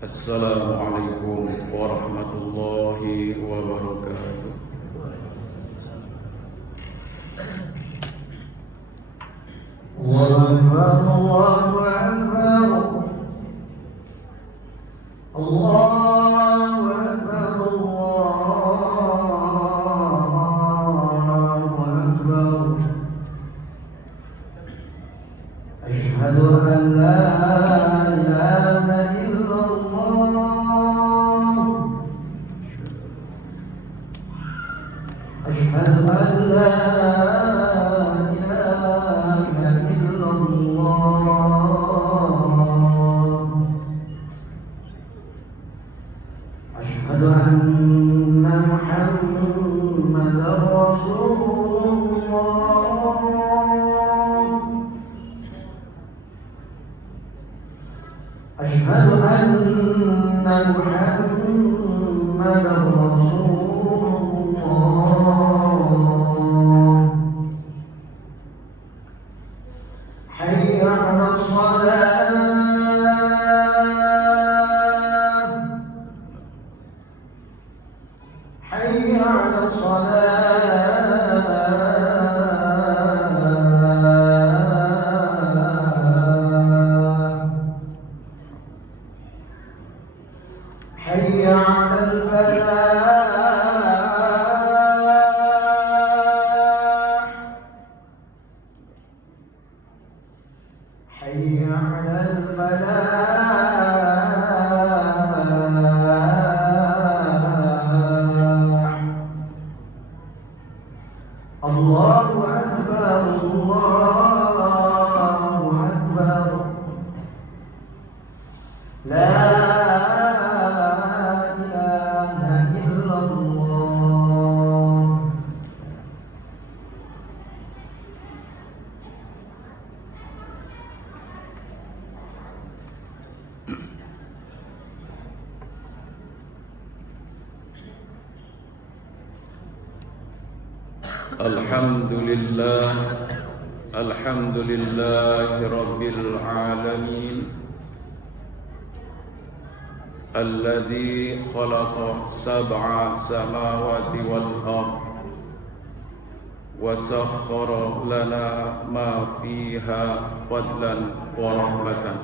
Assalamualaikum warahmatullahi wabarakatuh. Allahu Akbar, Allahu Akbar, Allahu Akbar. Asyhadu an la ilaha illallah, asyhadu an la أشهد أن محمدًا رسول الله. أشهد أن محمدًا رسول الله. حي على الصلاة، حي على الصلاة، حي على الفلاح، حي على الفلاح. الله أكبر، الله أكبر، لا إله إلا الله. Alhamdulillah, alhamdulillahi rabbil alamin, alladzi khalaqa sab'a samawati wal ard wa sakhkhara lana ma fiha fadlan wa rahmatan.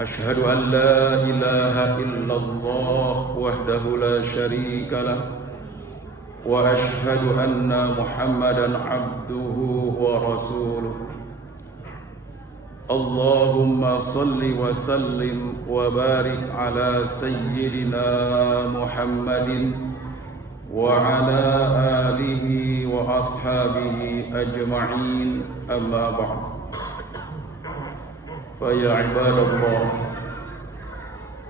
Ashhadu an la ilaha illallah wahdahu la syarika lah, wa ashhadu anna Muhammadan abduhu wa rasuluh. Allahumma salli wa sallim wa barik ala sayyidina Muhammadin wa ala alihi wa ashabihi ajma'in, amma ba'd. Fa ya ibadallah,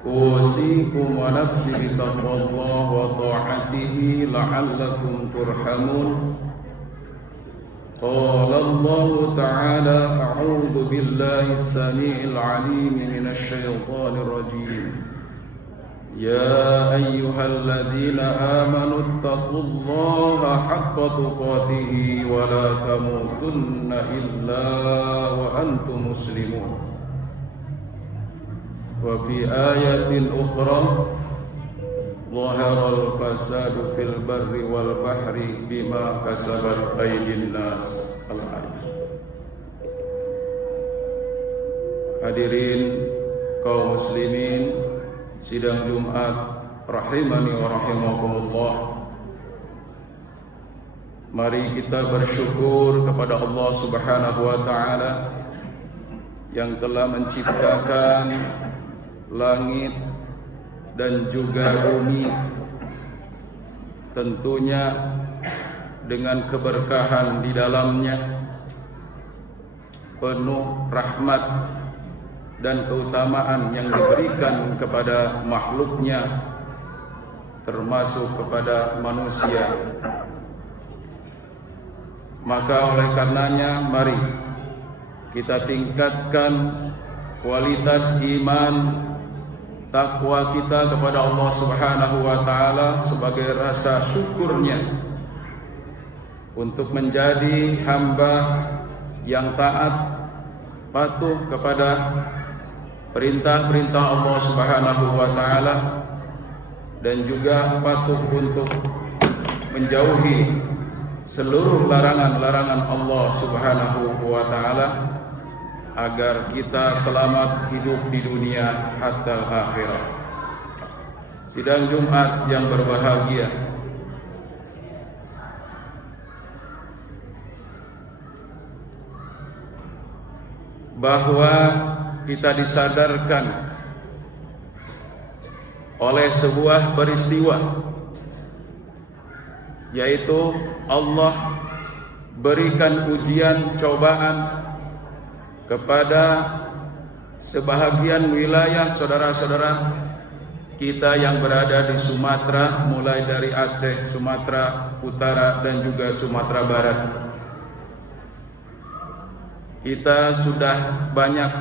أوصيكم ونفسي بتقوى الله وطاعته لعلكم ترحمون. قال الله تعالى: أعوذ بالله السميع العليم من الشيطان الرجيم. يا أيها الذين آمنوا اتقوا الله حق تقاته ولا تموتن إلا وأنتم مسلمون. وفي آية أخرى: ظهر الفساد في البر والبحر بما كسبت أيدي الناس. Hadirin kaum muslimin sidang Jumat rahimani wa rahimakumullah. Mari kita bersyukur kepada Allah Subhanahu wa taala yang telah menciptakan langit dan juga bumi, tentunya dengan keberkahan di dalamnya, penuh rahmat dan keutamaan yang diberikan kepada makhluknya, termasuk kepada manusia. Maka oleh karenanya mari kita tingkatkan kualitas iman, takwa kita kepada Allah Subhanahu wa taala sebagai rasa syukurnya untuk menjadi hamba yang taat, patuh kepada perintah-perintah Allah Subhanahu wa taala dan juga patuh untuk menjauhi seluruh larangan-larangan Allah Subhanahu wa taala agar kita selamat hidup di dunia hatta akhirat. Sidang Jumat yang berbahagia, bahwa kita disadarkan oleh sebuah peristiwa, yaitu Allah berikan ujian cobaan kepada sebahagian wilayah saudara-saudara kita yang berada di Sumatera, mulai dari Aceh, Sumatera Utara dan juga Sumatera Barat. Kita sudah banyak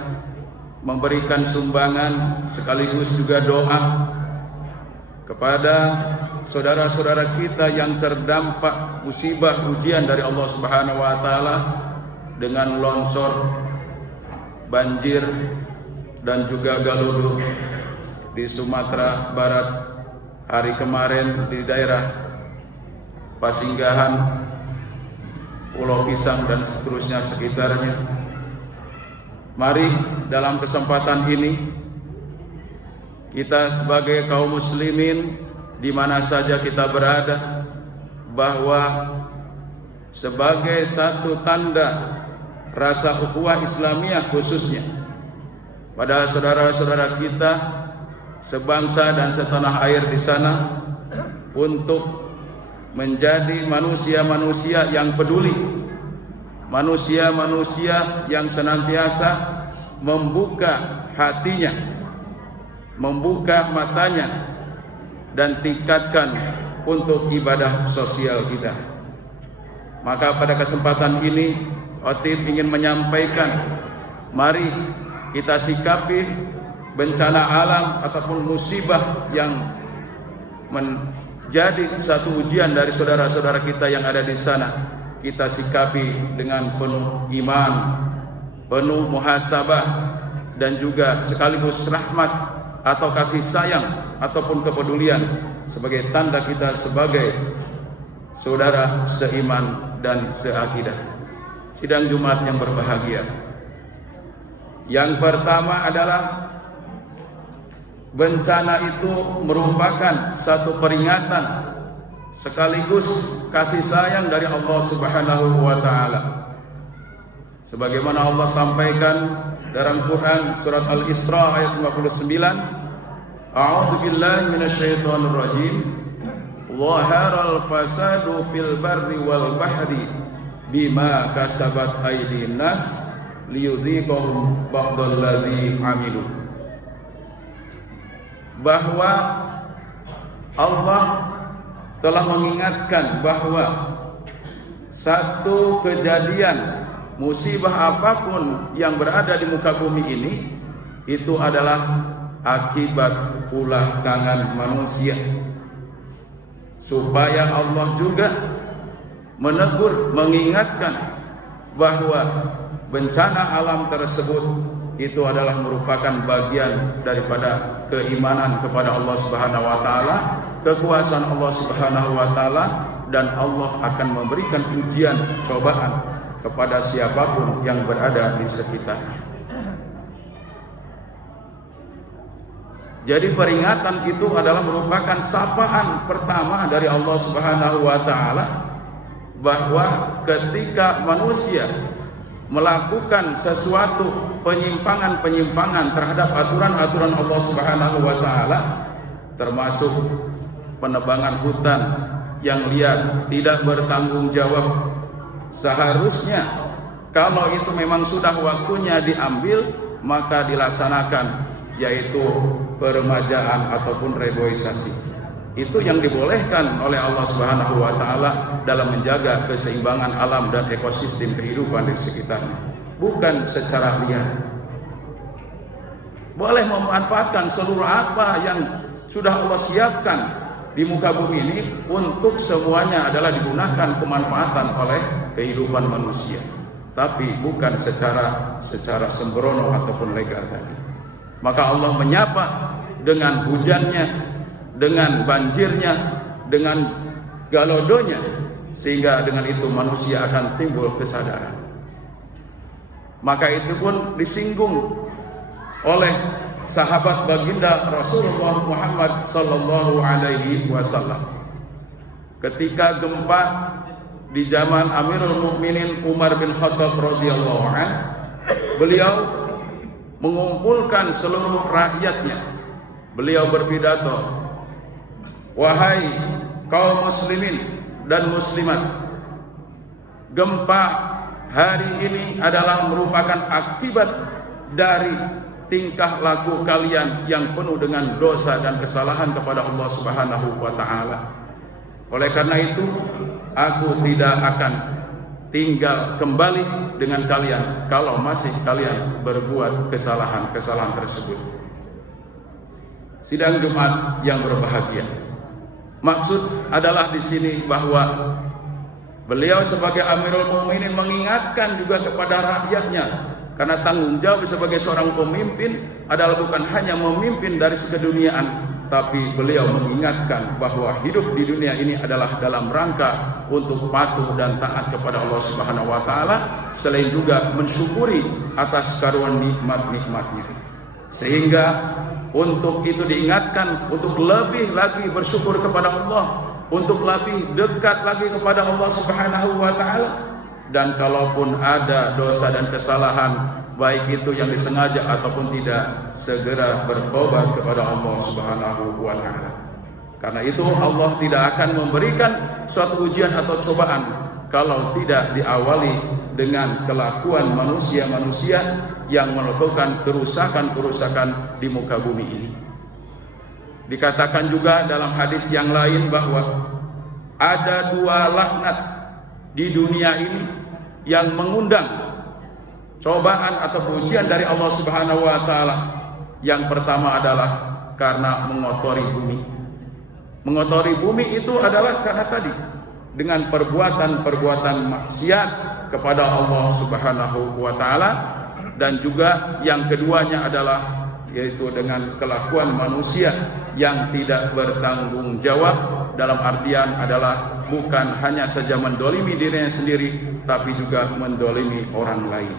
memberikan sumbangan sekaligus juga doa kepada saudara-saudara kita yang terdampak musibah ujian dari Allah Subhanahu wa taala dengan longsor, banjir dan juga galudu di Sumatera Barat hari kemarin di daerah Pasinggahan, Pulau Pisang dan seterusnya sekitarnya. Mari dalam kesempatan ini kita sebagai kaum muslimin di mana saja kita berada, bahwa sebagai satu tanda rasa ukhuwah Islamiyah khususnya pada saudara-saudara kita sebangsa dan setanah air di sana, untuk menjadi manusia-manusia yang peduli, manusia-manusia yang senantiasa membuka hatinya, membuka matanya, dan tingkatkan untuk ibadah sosial kita. Maka pada kesempatan ini Khatib ingin menyampaikan, mari kita sikapi bencana alam ataupun musibah yang menjadi satu ujian dari saudara-saudara kita yang ada di sana. Kita sikapi dengan penuh iman, penuh muhasabah, dan juga sekaligus rahmat atau kasih sayang ataupun kepedulian sebagai tanda kita sebagai saudara seiman dan seakidah. Sidang Jumat yang berbahagia, yang pertama adalah bencana itu merupakan satu peringatan sekaligus kasih sayang dari Allah Subhanahu wa taala. Sebagaimana Allah sampaikan dalam Quran surat Al-Isra ayat 59, A'udzu billahi minasyaitonir rajim. Zaharal fasadu fil barri wal bahri bima kasabat aydin nas liyudhiqahum ba'dalladzi 'amilu. Bahwa Allah telah mengingatkan bahwa satu kejadian musibah apapun yang berada di muka bumi ini itu adalah akibat ulah tangan manusia, supaya Allah juga menegur, mengingatkan bahwa bencana alam tersebut itu adalah merupakan bagian daripada keimanan kepada Allah Subhanahu wa taala, kekuasaan Allah Subhanahu wa taala, dan Allah akan memberikan ujian cobaan kepada siapapun yang berada di sekitarnya. Jadi peringatan itu adalah merupakan sapaan pertama dari Allah Subhanahu wa taala, bahwa ketika manusia melakukan sesuatu penyimpangan-penyimpangan terhadap aturan-aturan Allah Subhanahu wa taala, termasuk penebangan hutan yang liar, tidak bertanggung jawab, seharusnya kalau itu memang sudah waktunya diambil, maka dilaksanakan, yaitu peremajaan ataupun reboisasi. Itu yang dibolehkan oleh Allah Subhanahu wa taala dalam menjaga keseimbangan alam dan ekosistem kehidupan di sekitarnya, bukan secara liar. Boleh memanfaatkan seluruh apa yang sudah Allah siapkan di muka bumi ini, untuk semuanya adalah digunakan kemanfaatan oleh kehidupan manusia, tapi bukan secara sembrono ataupun legal tadi. Maka Allah menyapa dengan hujannya, dengan banjirnya, dengan galodonya, sehingga dengan itu manusia akan timbul kesadaran. Maka itu pun disinggung oleh sahabat baginda Rasulullah Muhammad sallallahu alaihi wasallam. Ketika gempa di zaman Amirul Mukminin Umar bin Khattab radhiyallahu anhu, beliau mengumpulkan seluruh rakyatnya. Beliau berpidato, "Wahai kaum muslimin dan muslimat, gempa hari ini adalah merupakan akibat dari tingkah laku kalian yang penuh dengan dosa dan kesalahan kepada Allah Subhanahu wa taala. Oleh karena itu, aku tidak akan tinggal kembali dengan kalian kalau masih kalian berbuat kesalahan-kesalahan tersebut." Sidang Jumat yang berbahagia, maksud adalah di sini bahwa beliau sebagai Amirul Mukminin mengingatkan juga kepada rakyatnya, karena tanggung jawab sebagai seorang pemimpin adalah bukan hanya memimpin dari sekeduniaan, tapi beliau mengingatkan bahwa hidup di dunia ini adalah dalam rangka untuk patuh dan taat kepada Allah Subhanahu wa taala, selain juga mensyukuri atas karunia nikmat-nikmatnya. Sehingga untuk itu diingatkan untuk lebih lagi bersyukur kepada Allah, untuk lebih dekat lagi kepada Allah Subhanahu wa taala, dan kalaupun ada dosa dan kesalahan baik itu yang disengaja ataupun tidak, segera bertobat kepada Allah Subhanahu wa taala. Karena itu Allah tidak akan memberikan suatu ujian atau cobaan kalau tidak diawali dengan kelakuan manusia-manusia yang melakukan kerusakan-kerusakan di muka bumi ini. Dikatakan juga dalam hadis yang lain bahwa ada dua laknat di dunia ini yang mengundang cobaan atau ujian dari Allah Subhanahu wa taala. Yang pertama adalah karena mengotori bumi. Mengotori bumi itu adalah karena tadi dengan perbuatan-perbuatan maksiat kepada Allah Subhanahu wa taala, dan juga yang keduanya adalah yaitu dengan kelakuan manusia yang tidak bertanggung jawab, dalam artian adalah bukan hanya saja mendolimi dirinya sendiri, tapi juga mendolimi orang lain.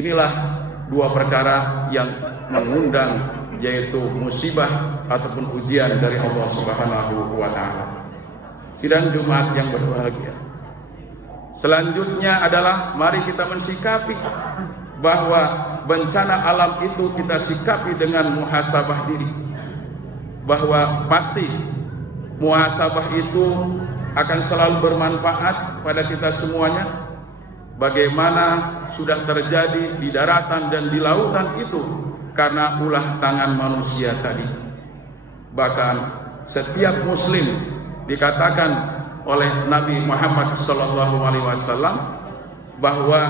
Inilah dua perkara yang mengundang yaitu musibah ataupun ujian dari Allah Subhanahu wa taala. Sidang Jumat yang berbahagia, selanjutnya adalah mari kita mensikapi bahwa bencana alam itu kita sikapi dengan muhasabah diri, bahwa pasti muhasabah itu akan selalu bermanfaat pada kita semuanya. Bagaimana sudah terjadi di daratan dan di lautan itu karena ulah tangan manusia tadi. Bahkan setiap muslim dikatakan oleh Nabi Muhammad SAW bahwa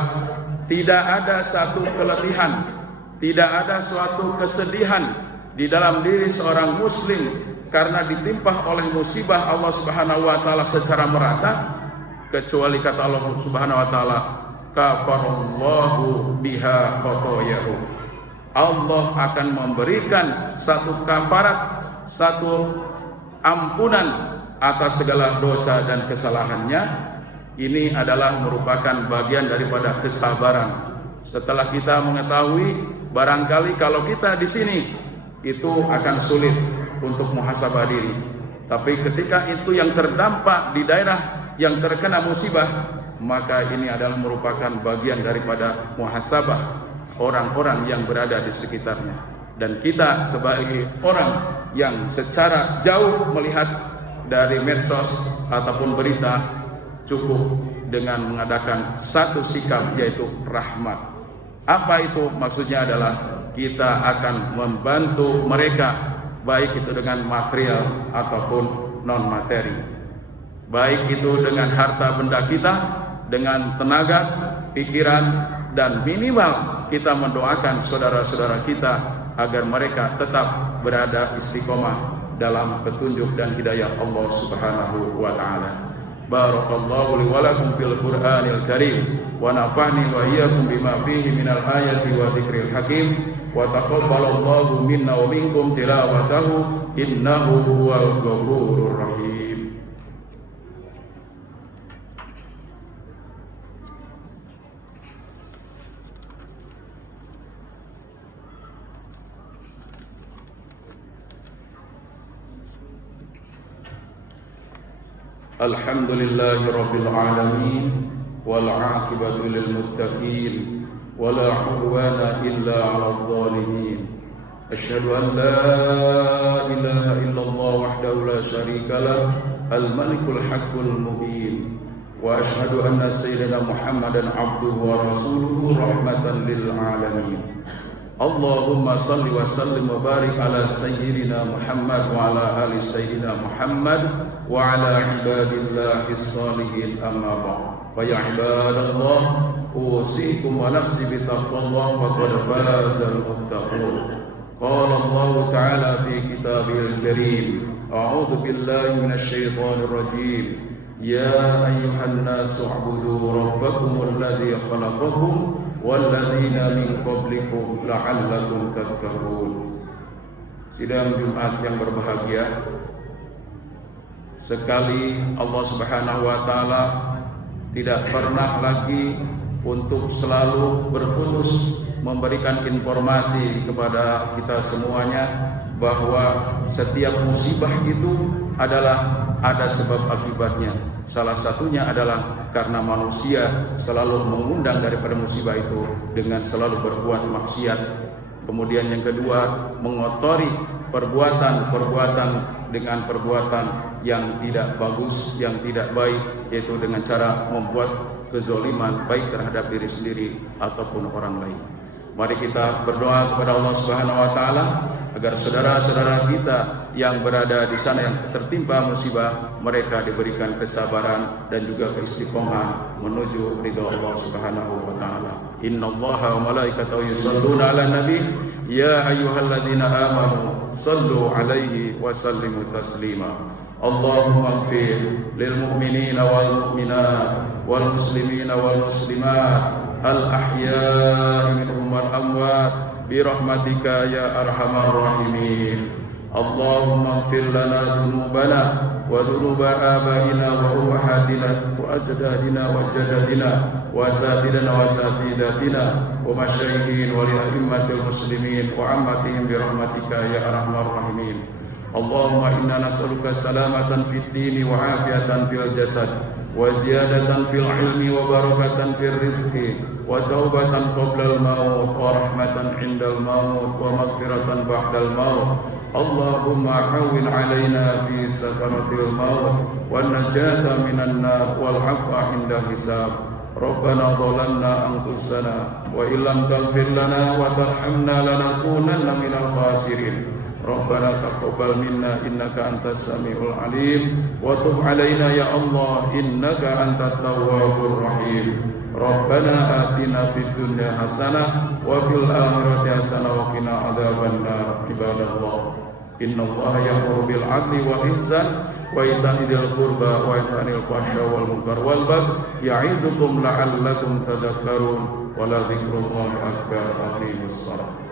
tidak ada satu keletihan, tidak ada suatu kesedihan di dalam diri seorang muslim karena ditimpa oleh musibah Allah Subhanahu wa taala secara merata, kecuali kata Allah Subhanahu wa taala, kafarallahu biha khotoyahu. Allah akan memberikan satu kafarat, satu ampunan atas segala dosa dan kesalahannya. Ini adalah merupakan bagian daripada kesabaran. Setelah kita mengetahui, barangkali kalau kita di sini itu akan sulit untuk muhasabah diri. Tapi ketika itu yang terdampak di daerah yang terkena musibah, maka ini adalah merupakan bagian daripada muhasabah orang-orang yang berada di sekitarnya. Dan kita sebagai orang yang secara jauh melihat dari medsos ataupun berita, cukup dengan mengadakan satu sikap yaitu rahmat. Apa itu? Maksudnya adalah kita akan membantu mereka, baik itu dengan material ataupun non materi, baik itu dengan harta benda kita, dengan tenaga, pikiran, dan minimal kita mendoakan saudara-saudara kita agar mereka tetap berada istiqomah dalam petunjuk dan hidayah Allah Subhanahu wa taala. Barakallahu li wa lakum fil Qur'anil Karim wa nafa'ni wa iyyakum bima fihi minal ayati wa dzikril hakim. wa taqabbalallahu minna wa minkum tilawatahu innahu huwal ghafurur rahim. Alhamdulillahi rabbil alamin wal 'aqibatu lil muttaqin wala 'udwana illa 'alal zalimin. Asyhadu an la ilaha illallah wahdahu la syarika lah al malikul haqqul mubin wa asyhadu anna sayyidina Muhammadan 'abduhu wa rasuluhu rahmatan lil alamin. Allahumma salli wa sallim wa barik ala sayyidina Muhammad wa ala ali sayyidina Muhammad wa ala ibadillahi salihin amma ba'd. Fa ya ibadallah usikum wa nafsi bi taqwallah faqad fazal muttaqun. Qala Allah ta'ala fi kitabihil karim a'udzu billahi minasy syaithanir rajim. Ya ayyuhan nasu u'budu rabbakumul ladzi khalaqakum walladzina min qablikum la'allakum tattaqun. Sidang Jumat yang berbahagia, sekali Allah Subhanahu wa taala tidak pernah lagi untuk selalu berputus memberikan informasi kepada kita semuanya bahwa setiap musibah itu adalah ada sebab akibatnya. Salah satunya adalah karena manusia selalu mengundang daripada musibah itu dengan selalu berbuat maksiat. Kemudian yang kedua, mengotori perbuatan dengan perbuatan yang tidak bagus, yang tidak baik, yaitu dengan cara membuat kezaliman baik terhadap diri sendiri ataupun orang lain. Mari kita berdoa kepada Allah Subhanahu wa taala agar saudara-saudara kita yang berada di sana yang tertimpa musibah, mereka diberikan kesabaran dan juga keistiqomahan menuju ridha Allah Subhanahu wa taala. Innallaha wa malaikatahu yusholluna 'alan nabi ya ayyuhalladzina amanu shallu 'alaihi wa sallimu taslima. Allahumma ighfir lil mu'minina wal mu'minat wal muslimina wal muslimat al ahya'i minhum wal amwat bi rahmatika ya arhamar rahimin. Allahumma ighfir lana dhunubana wa dhunuba abaina wa ummahatina wa ajdadina wa jaddadina wa asatidina wa asatidatina wa masyayikhin wa li a'immatil muslimin wa ammatihim bi rahmatika ya arhamar rahimin. Allahumma inna nas'aluka salamatan fid dini wa afiatan fil jasad wa ziyadatan fil ilmi wa barakatan fil rizqi wa taubatan qabla al maut wa rahmatan 'inda al maut wa maghfiratan ba'da al maut. Allahumma hawwin 'alaina fi sakaratil maut wan najata minan nar wal 'afwa 'inda hisab. Rabbana dhalamna anfusana wa illam taghfir lana wa tarhamna lanakunanna minal khasirin. Rabbana taqabbal minna innaka antas samiul alim wa tub 'alaina ya Allah innaka antat tawwabur rahim. Rabbana atina fid dunya hasanah wa fil akhirati hasanah wa qina adzabannar. Ibadallah, innallaha ya'muru bil 'adli wal ihsan wa ita'i dzil qurba wa yanha 'anil fahsya'i wal munkar wal baghi ya'idukum la'allakum tadhakkarun wa la dzikrullahi akbar. Aqimus shalah.